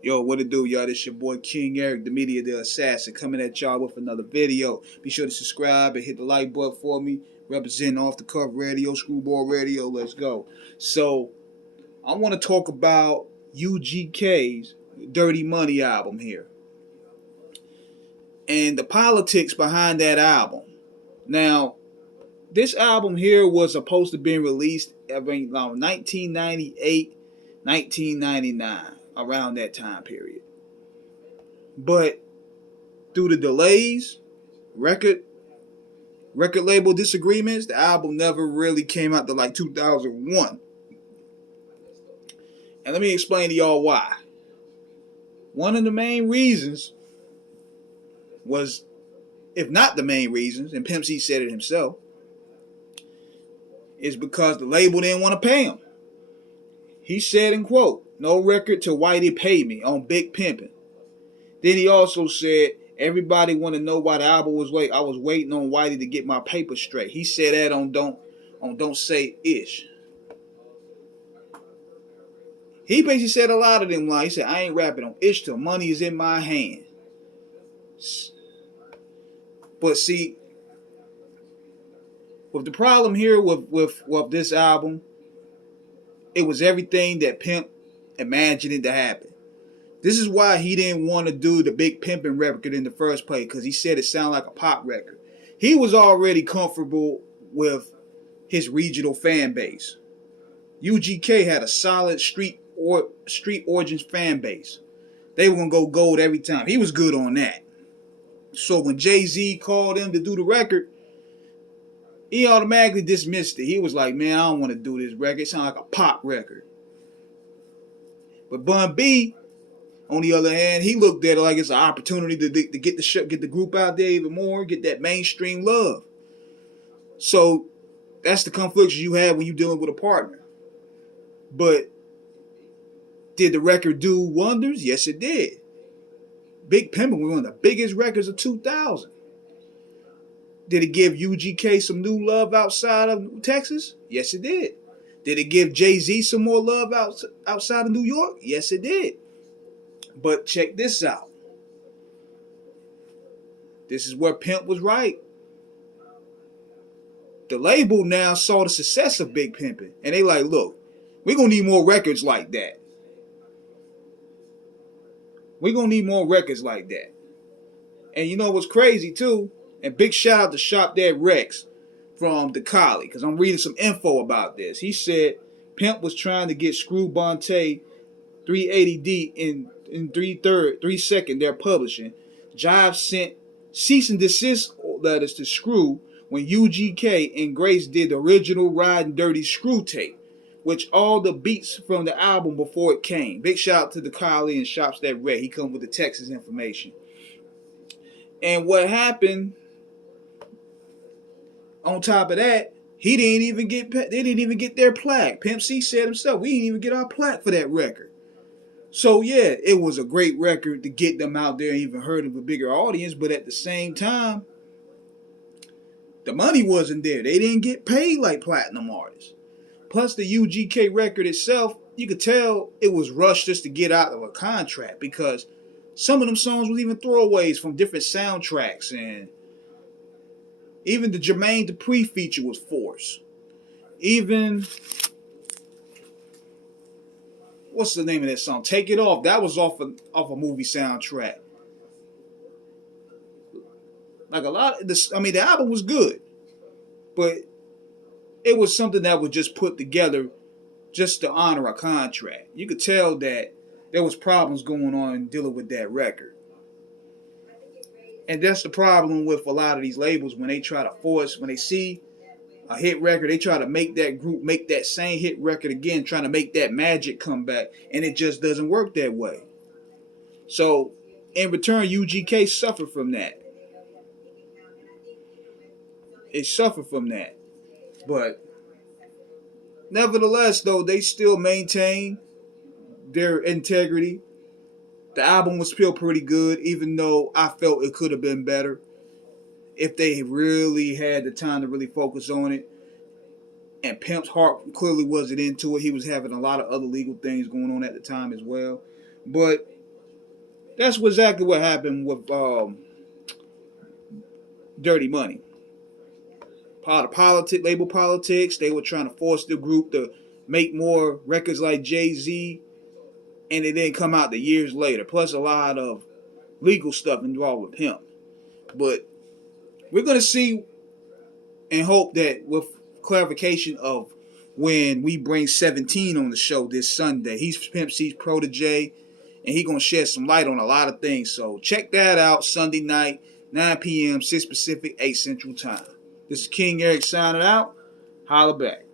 Yo, what it do, y'all? This your boy King Eric, the media, the assassin, coming at y'all with another video. Be sure to subscribe and hit the like button for me. Representing Off the Cuff Radio, Screwball Radio. Let's go. So, I want to talk about UGK's Dirty Money album here and the politics behind that album. Now, this album here was supposed to be released around 1998, 1999, around that time period. But due to delays, record label disagreements, the album never really came out to like 2001. And let me explain to y'all why. One of the main reasons was, if not the main reasons, and Pimp C said it himself, is because the label didn't want to pay him. He said, in quote, "No record till Whitey paid me" on Big Pimpin'. Then he also said, "Everybody want to know why the album was late. I was waiting on Whitey to get my paper straight." He said that on Don't Say Ish. He basically said a lot of them lines. He said, "I ain't rapping on Ish till money is in my hand." But see, with the problem here with this album, it was everything that Pimp imagined it to happen. This is why he didn't want to do the Big Pimpin' record in the first place, because he said it sounded like a pop record. He was already comfortable with his regional fan base. UGK had a solid street origins fan base. They were going to go gold every time. He was good on that. So when Jay-Z called him to do the record, he automatically dismissed it. He was like, "Man, I don't want to do this record. It sounds like a pop record." But Bun B, on the other hand, he looked at it like it's an opportunity to get the group out there even more, get that mainstream love. So that's the conflicts you have when you're dealing with a partner. But did the record do wonders? Yes, it did. Big Pimpin' was one of the biggest records of 2000. Did it give UGK some new love outside of Texas? Yes, it did. Did it give Jay-Z some more love outside of New York? Yes, it did. But check this out. This is where Pimp was right. The label now saw the success of Big Pimpin', and they like, "Look, we're going to need more records like that. We're going to need more records like that." And you know what's crazy too? And big shout out to Shop Dad Rex from the Coli, because I'm reading some info about this. He said Pimp was trying to get Screw Bonte 380D in 3/2 they're publishing. Jive sent cease and desist letters to Screw when UGK and Grace did the original Riding Dirty Screw tape, which all the beats from the album before it came. Big shout out to the Kylie and Shops That Red. He come with the Texas information. And what happened, on top of that, they didn't even get their plaque. Pimp C said himself, "We didn't even get our plaque for that record." So yeah, it was a great record to get them out there and even heard of a bigger audience, but at the same time, the money wasn't there. They didn't get paid like platinum artists. Plus the UGK record itself, you could tell it was rushed just to get out of a contract, because some of them songs was even throwaways from different soundtracks, and even the Jermaine Dupri feature was forced. Even, what's the name of that song? "Take It Off." That was off a movie soundtrack. Like a lot of this, I mean, the album was good, but it was something that was just put together just to honor a contract. You could tell that there was problems going on dealing with that record. And that's the problem with a lot of these labels when they try to force, when they see a hit record, they try to make that group make that same hit record again, trying to make that magic come back, and it just doesn't work that way. So, in return, UGK suffered from that. It suffered from that. But, nevertheless, though, they still maintain their integrity. The album was still pretty good, even though I felt it could have been better if they really had the time to really focus on it. And Pimp's heart clearly wasn't into it. He was having a lot of other legal things going on at the time as well. But That's exactly what happened with Dirty Money. Part of label politics. They were trying to force the group to make more records like Jay-Z, and it didn't come out the years later. Plus a lot of legal stuff involved with him. But we're gonna see and hope that with clarification of when we bring 17 on the show this Sunday. He's Pimp C's protege, and he's gonna shed some light on a lot of things. So check that out Sunday night, 9 p.m., 6 Pacific, 8 Central Time. This is King Eric signing out. Holla back.